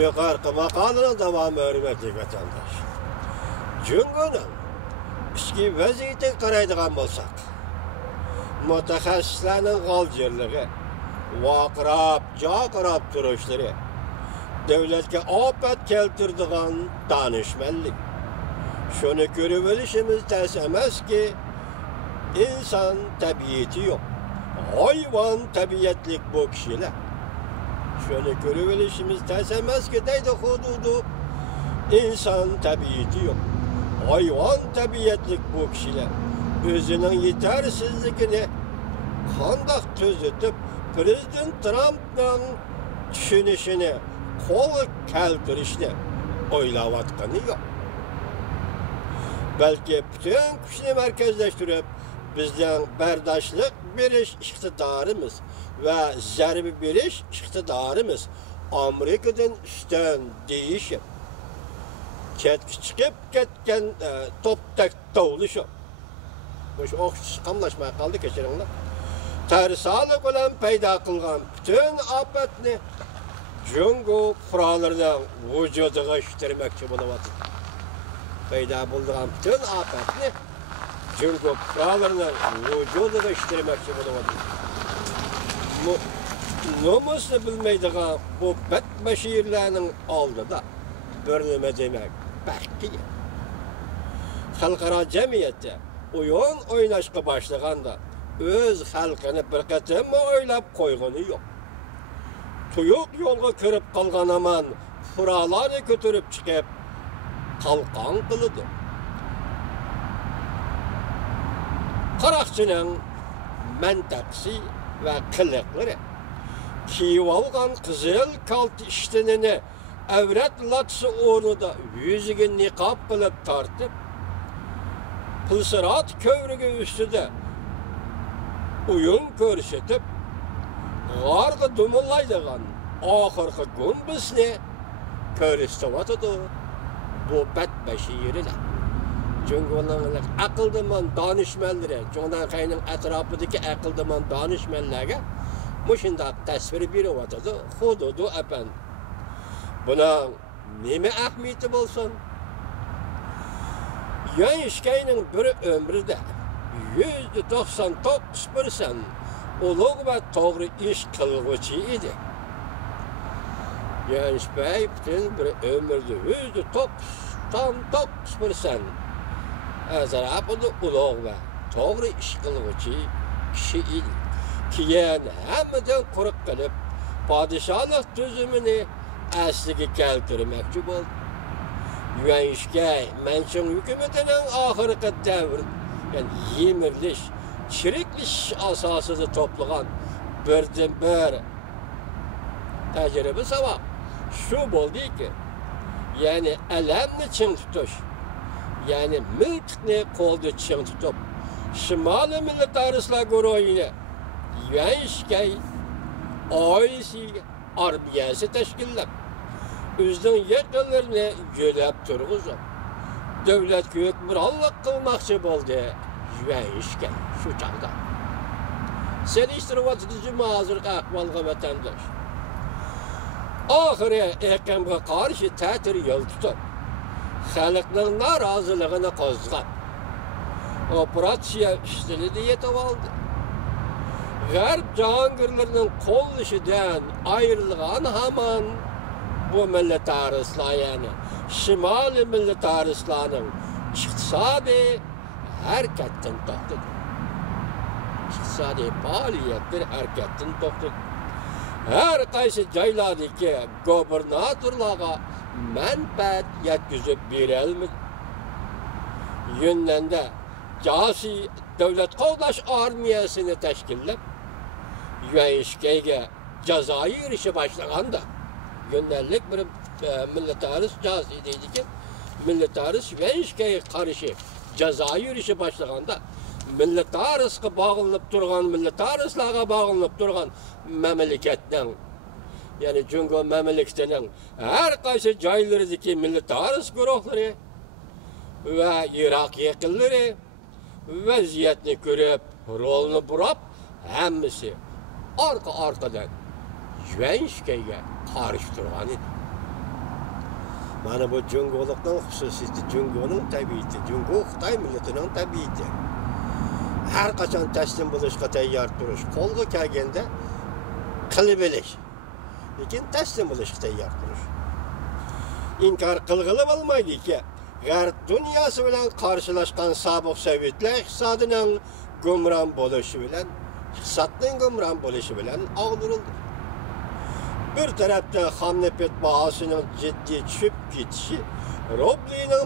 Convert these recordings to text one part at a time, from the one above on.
Yukarı makalının devamı hürmetli vatandaş. Cüngünün içki vaziyeti qaraydigan bolsak, mutaxassislarning g'oljerligi, jaqirab turishlari, davlatga ofat keltiradigan danishmanlik. Shuni ko'rib olishimiz tez emaski, inson tabiati yo'q. Hayvon tabiatlik bu kishilar. Shuni ko'rib olishimiz tez emaski, deydi hududu inson tabiati yo'q. Hayvon tabiatlik bu kishilar. O'zining yetersizligini qandoq tuzitib, Prezident Trumpning tushunishini qo'lga keltirishni o'ylayotgani yo'q. Balki bütün kuchni markazlashtirib, bizning bardoshlik berish iqtidorimiz va zarba berish iqtidorimiz Amerikadan ustun deyishib, chetga chiqib ketgan toptak tovlishi. O'sha o'xshash qamlashmay qoldi, kechiringlar. Tarsoqlik bilan paydo qilgan bütün ofatni Jungo qurollardan vujudiga ishtirmoqchi bo'lyapti. Paydo bo'lgan bütün ofatni Jungo qurollardan vujudiga ishtirmoqchi bo'lyapti. Nomusni bilmaydigan bu badbashirlarning oldida bir nima demak baxtki. Xalqaro jamiyatda o'yin o'ynashga boshlaganda o'z xalqini bir qatim o'ylab qo'ygani yo'q. Tuyuq yo'lga kirib qolgan aman furalarni ko'tarib chiqib qalqon qildi. Qaraqchining mantaqsi va qiliqlari kiyib olgan qizil kalt ishtinini avrat latsi o'rnida yuziga niqob qilib tortib, pulsirat ko'vrigi ustida o'yin ko'rsatib, g'orga dumillaydigan oxirgi gumbisni ko'rsatadi. Bu badbashirlar. Jungoning aqldiman donishmanlari, Jonaqayning atrofidagi aqldiman donishmanlarga mushundaq tasvir beryapti. Xudodu apan. Buning nima ahamiyati bo'lsin? Yoshkayning bir ömrida %99% ulug' va to'g'ri ish qilguvchi edi. Yoshbay butun bir ömrida %99% azarabida ulug' va to'g'ri ish qilguvchi kishi edi. Keyin hammadan quruq qilib, podshohlik tuzumini asliga keltirmoqchi bo'ldi. Yoshkay Manchun hukumatining oxirgi davr, yani yemirlish, chiriklish asosida to'plagan birdan bir tajriba sabab shu bo'ldiki, yani alamni ching tutish, yani miltiqni qo'lda ching tutib, Shimoliy militaristlar guruhini Yoshkay oilasiga armiyasi tashkillab, o'zining yaqinlarini yo'lab turg'izib, davlatga hukmronlik qilmoqchi bo'ldi. Yoshkay shu chaqda. Selishtirib hozirgi ahvolga vatandosh. Oxiri aqamga qarshi ta'tir yo'l tutib, xalqning noroziligini qo'zg'ab, operatsiya ishtirida yetib oldi. G'arb jahongirlarining qo'llashidan ayrilgan hamon bu militaristlar, yani Shimoliy militaristlarning iqtisodiy harakatdan to'xtadi. Iqtisodiy faoliyatlar harakatdan to'xtadi. Her qaysi joylardagi gubernatorlarga manfaat yetkazib berolmadi. Yunnanda jasi davlat qo'llash armiyasini tashkillab, Yoshkayga jazoiy yurishi boshlaganda, Yunnanlik bir militarist jasi deydiki, militarist Yoshkayga qarshi jazoiy yurishi boshlaganda, militaristga bağlanıp turgan, militaristlarga bağlanıp turgan memleketden, yani Jungo memleketining her qaysi joylaridagi militarist guruhlari va Iroq yaqinlari vaziyatni ko'rib, rolni burab, hammasi orqa-orqadan Yoshkayga qarshi turgan edi. Mana bu Cungo'luktan hususiyeti, Cungo'nun tabiiyeti, Cungo Xitoy milletinin tabiiyeti. Her kaçan teslim buluşqa tayyor turish, qo'lga kelganda qilib bilish. Lekin teslim bo'lishga tayyor turish. İnkar qilg'ili bo'lmaydiki, G'arb dunyosi bilan qarshilashgan sobiq sovetlar iqtisodining gumron bo'lishi bilan, iqtisodning gumron bo'lishi bilan og'dirildi. Bir tarafdan xam nefret bahasının ciddi tushib ketishi, rublning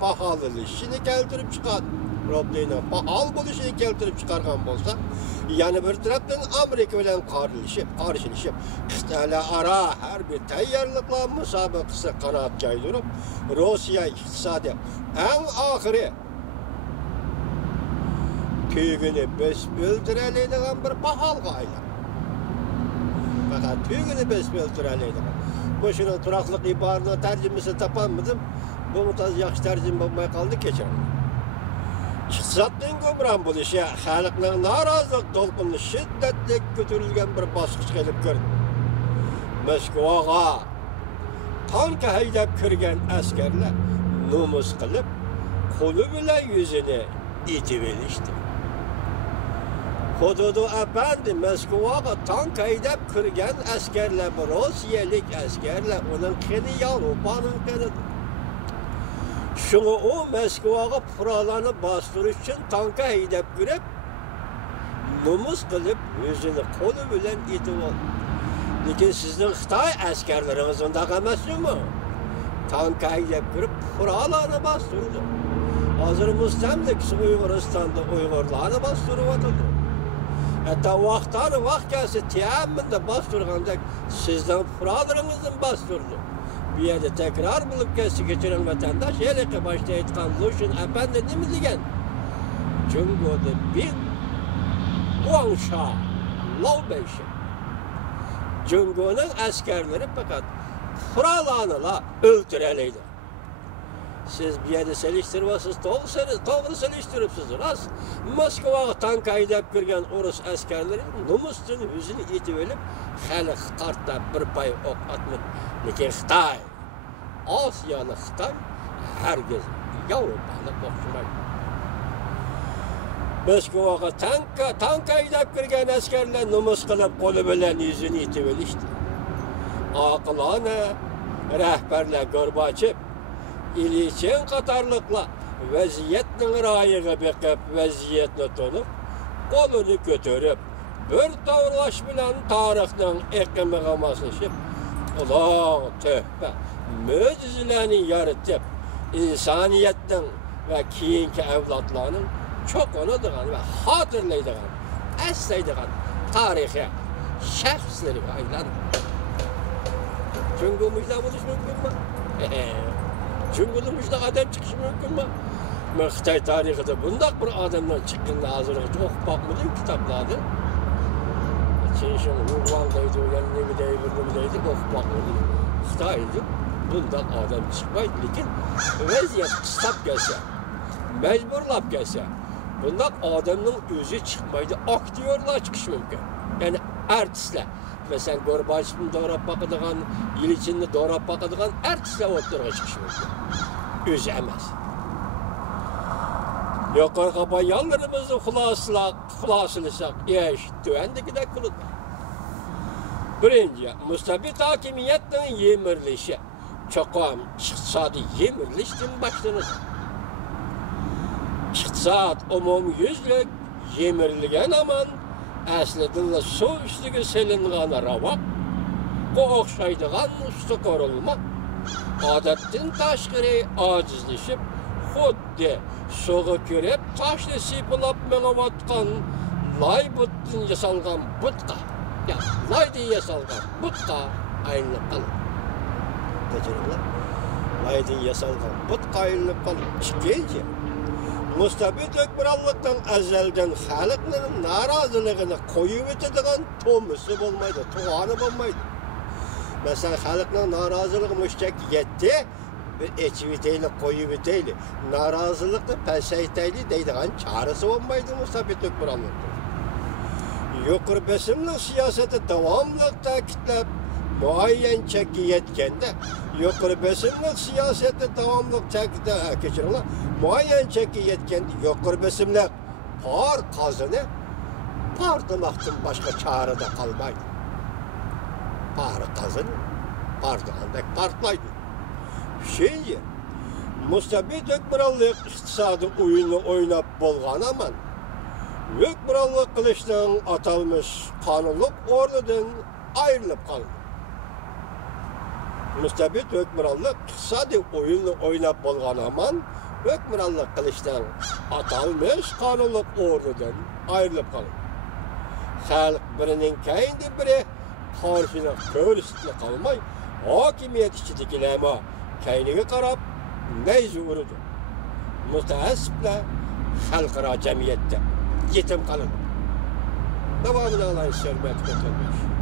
pahollanishini keltirib chiqadi. Rublning pahol bo'lishini keltirib chiqargan bo'lsa, yana bir tarafdan Amerika bilan qarshilashib, qit'alararo harbiy tayyorliklar musobaqasi qanot joydirib, Rossiya iqtisodi eng oxiri tugini o'ldiradigan bir paholga aylandi. Fakat tüyünü besbeltireliydi. Bu şunun turaklık ibarına tercümesi tapanmadım. Bu mutaz yaxşı tercüm olmaya kaldı geçen. İqtisatning gumron bo'lishi, xalqning norozilik to'lqini shiddatli ko'tarilgan bir bosqich kelib ko'rdi. Moskvaga tank haydab kirgan askarlar nomus qilib, qo'li bilan yuzini etib olishdi. Hududu efendi Moskvaga tank haydab kirgan askarlar, Rossiyalik askarlar, onun qini Yevropaning qini. Şunu o Moskvaga puralarını bastırış için tanka haydab kirib, nomus qilib, yüzünü qo'li bilan etib oldi. Lekin sizning Xitoy askarlaringiz unday emasmi? Tanka haydab kirib, puralarni bastırdi. Hozir mustamlikasi Uyg'uristonda Uyg'urlarni bastırib o'tirdi. Hatta vaqt kelsa Tiananmen'da bastırganda sizden puralaringizni bastırdi. Bir yerde tekrar bulup gelsi geçiren vatandaş, hele ki başta etkan Lushin Efendi ne mi diyen? Cungo'da bir Guangsha, Laobeşi. Cungo'nun askerleri fakat puralanıla öldüreliydi. Siz bir yerde seliştirmezsiniz, doğru seliştiripsiz. Rast Moskvaga tank haydab kirgan Rus askerleri nomusdan yüzünü etib olib, hali qarta bir pay o'q atmadi. Lekin Xitoy, Osiyoning Xitoy hargiz Yevropani o'xshamaydi. Moskvaga tank haydab kirgan askerlar nomus qilib qo'li bilan yuzini etib olishdi. Aqlona rahbarlar Gorbachev, İliçin qatarlıqla vaziyetning rayıga beqib, vaziyetni to'lib, qo'lini ko'tarib, bir to'g'rilash bilan tarixning eqimiga moslashib, uloq töhfa, mo'jizalarni yaratib, insoniyatning va keyingi avlodlarning cho'qinadigan va xotirlaydigan, eslaydigan tarixiy shaxslariga aylandi. Chunki mujda bo'lish mumkinmi? Cungo'da müştak adam çıkışı mümkün mü? Ben Xitoy tarixida bundaq bir adamdan çıkkanda hazırlıqçı o'qib bakmadım kitaplarda. Çinşin, Uğurlandaydı, yani ne mideydi, o'qib bakmadım. Xitoyda bundaq adam çıkmaydı. Lekin vaziyat qistab kelsa, mecburlab kelsa, bundaq adamның o'zi chiqmaydi, aktyorlar chiqishi mumkin. Yani artistlar. Mesela Gorbachevni doğrab bakadigan, Yelchinni doğrab bakadigan artistlar o'tirg'i chiqishi mumkin. O'zi emas. Yuqorqi bayonlarimizni xulosalasak, tuvandagidek qiladi. Birinchi, mustabid hokimiyatning yemirilishi, cho'qim iqtisodiy yemirishdan boshlanadi. Iqtisod umumyuzlik yemirilgan aman aslida suv ustiga selingan ravaq, o'xshaydigan usti ko'rilma, odatdan tashqari ojizlashib, xuddi suvga kirib, toshni sepilib menayotgan loybutdan yasalgan butqa, loydan yasalgan butqa aylanib qoldi. Kechiringlar, loydan yasalgan butqa aylanib qoldi. Ikkinchi, mustabid hukmronlikdan azaldan xalqning noroziligini qo'yib o'tadigan to'misi bo'lmaydi, to'g'oni bo'lmaydi. Masalan, xalqning noroziligi mushtak yetdi, echib o'taylik, qo'yib o'taylik, norozilikni pasaytaylik deydigan chorasi bo'lmaydi mustabid hukmronlikda. Yuqori besimli siyosati davomli ta'kidlab, muayyan chekka yetganda yukarı besimlik siyasette devamlık çekti geçirirler. Muayyen çeki yetken yukarı besimlik par kazını pardımaktan başka çare de kalmaydı. Par kazını pardıkandak partlaydı. Şimdi müstabit hükümranlık iktisadı oyunu oynap bolgan aman hükümranlık kılıçtan atalmış kanunluk ordudan ayrılıp kaldı. Müstabit hükümranlık iktisadı oyunu oynap bolgan aman hükümranlık kılıçtan atalmış kanunluk ordudan ayrılıp kaldı. Halk birinin kendi biri karşına körüstle kalmay hakimiyet içindekilerine kendine karab neyzi uğrudu. Mütehassiple halkara cemiyette yetim kalın. Devamını alayım sermet götürmüş.